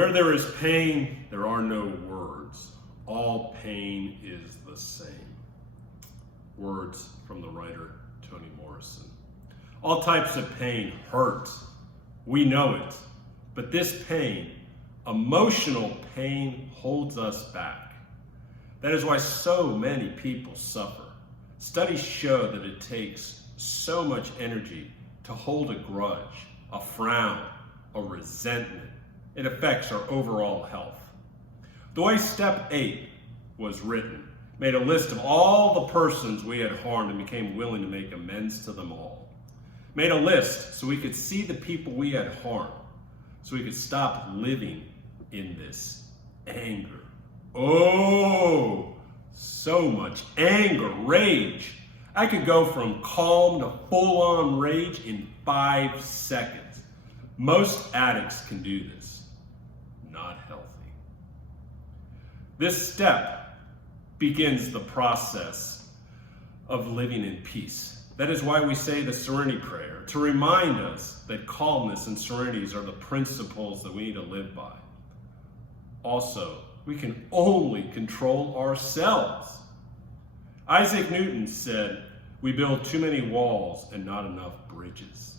Where there is pain, there are no words. All pain is the same. Words from the writer Toni Morrison. All types of pain hurt. We know it. But this pain, emotional pain, holds us back. That is why so many people suffer. Studies show that it takes so much energy to hold a grudge, a frown, a resentment. It affects our overall health. The way Step 8 was written made a list of all the persons we had harmed and became willing to make amends to them all. Made a list so we could see the people we had harmed, so we could stop living in this anger. Oh, so much anger, rage. I could go from calm to full-on rage in 5 seconds. Most addicts can do this. Not healthy. This step begins the process of living in peace. That is why we say the Serenity Prayer, to remind us that calmness and serenity are the principles that we need to live by. Also, we can only control ourselves. Isaac Newton said, "We build too many walls and not enough bridges."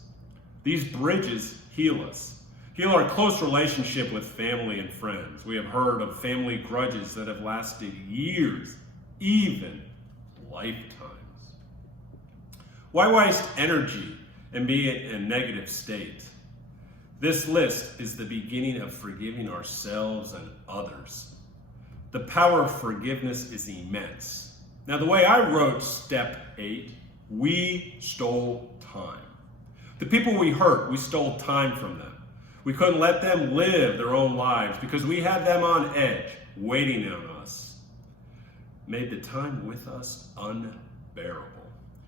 These bridges heal us, heal our close relationship with family and friends. We have heard of family grudges that have lasted years, even lifetimes. Why waste energy and be in a negative state? This list is the beginning of forgiving ourselves and others. The power of forgiveness is immense. Now, the way I wrote Step 8, we stole time. The people we hurt, we stole time from them. We couldn't let them live their own lives because we had them on edge, waiting on us. Made the time with us unbearable.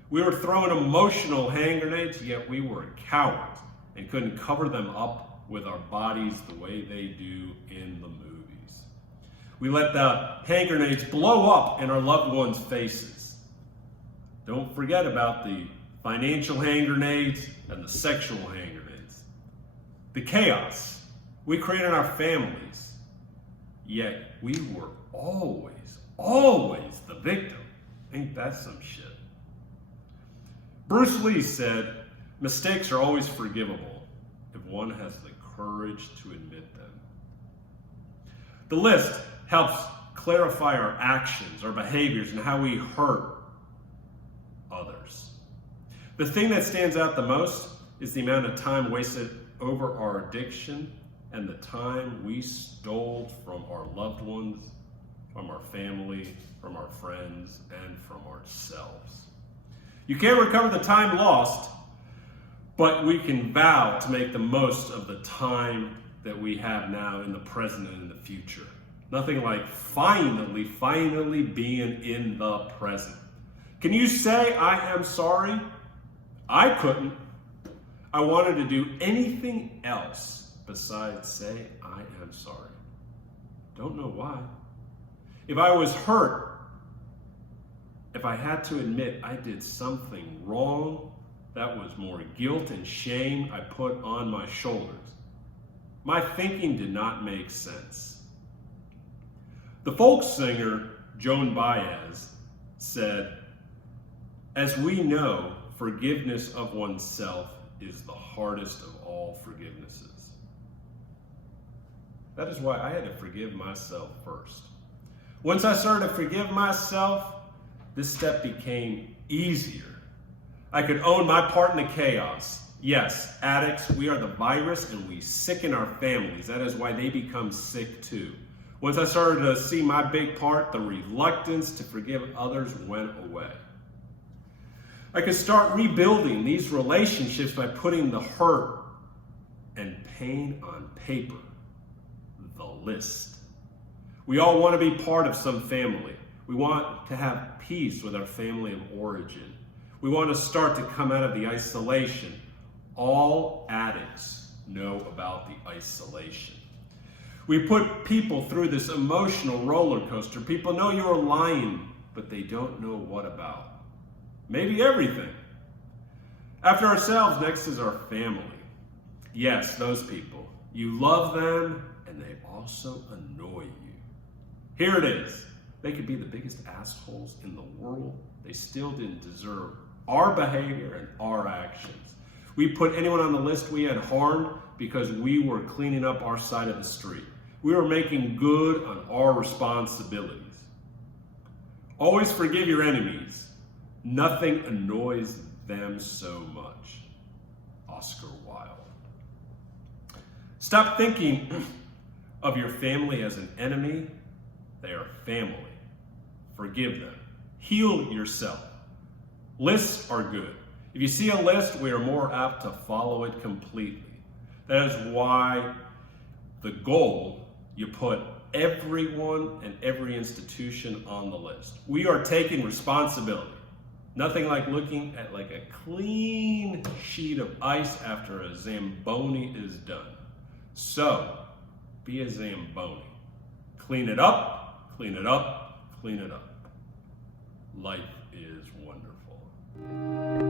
We were throwing emotional hand grenades, yet we were cowards and couldn't cover them up with our bodies the way they do in the movies. We let the hand grenades blow up in our loved ones' faces. Don't forget about the financial hand grenades and the sexual hand grenades. The chaos we created in our families, yet we were always the victim. Ain't that some shit? Bruce Lee said, "Mistakes are always forgivable if one has the courage to admit them." The list helps clarify our actions, our behaviors, and how we hurt others. The thing that stands out the most is the amount of time wasted over our addiction and the time we stole from our loved ones, from our family, from our friends, and from ourselves. You can't recover the time lost, but we can vow to make the most of the time that we have now in the present and in the future. Nothing like finally being in the present. Can you say, "I am sorry"? I couldn't. I wanted to do anything else besides say, "I am sorry." Don't know why. If I was hurt, if I had to admit I did something wrong, that was more guilt and shame I put on my shoulders. My thinking did not make sense. The folk singer Joan Baez said, "As we know, forgiveness of oneself is the hardest of all forgivenesses." That is why I had to forgive myself first. Once I started to forgive myself, this step became easier. I could own my part in the chaos. Yes, addicts, we are the virus and we sicken our families. That is why they become sick too. Once I started to see my big part, the reluctance to forgive others went away. I could start rebuilding these relationships by putting the hurt and pain on paper. The list. We all want to be part of some family. We want to have peace with our family of origin. We want to start to come out of the isolation. All addicts know about the isolation. We put people through this emotional roller coaster. People know you're lying, but they don't know what about. Maybe everything. After ourselves, next is our family. Yes, those people. You love them and they also annoy you. Here it is. They could be the biggest assholes in the world. They still didn't deserve our behavior and our actions. We put anyone on the list we had harmed because we were cleaning up our side of the street. We were making good on our responsibilities. Always forgive your enemies. Nothing annoys them so much. Oscar Wilde. Stop thinking of your family as an enemy. They are family. Forgive them. Heal yourself. Lists are good. If you see a list, we are more apt to follow it completely. That is why the goal, you put everyone and every institution on the list. We are taking responsibility. Nothing like looking at like a clean sheet of ice after a Zamboni is done. So, be a Zamboni. Clean it up, clean it up, clean it up. Life is wonderful.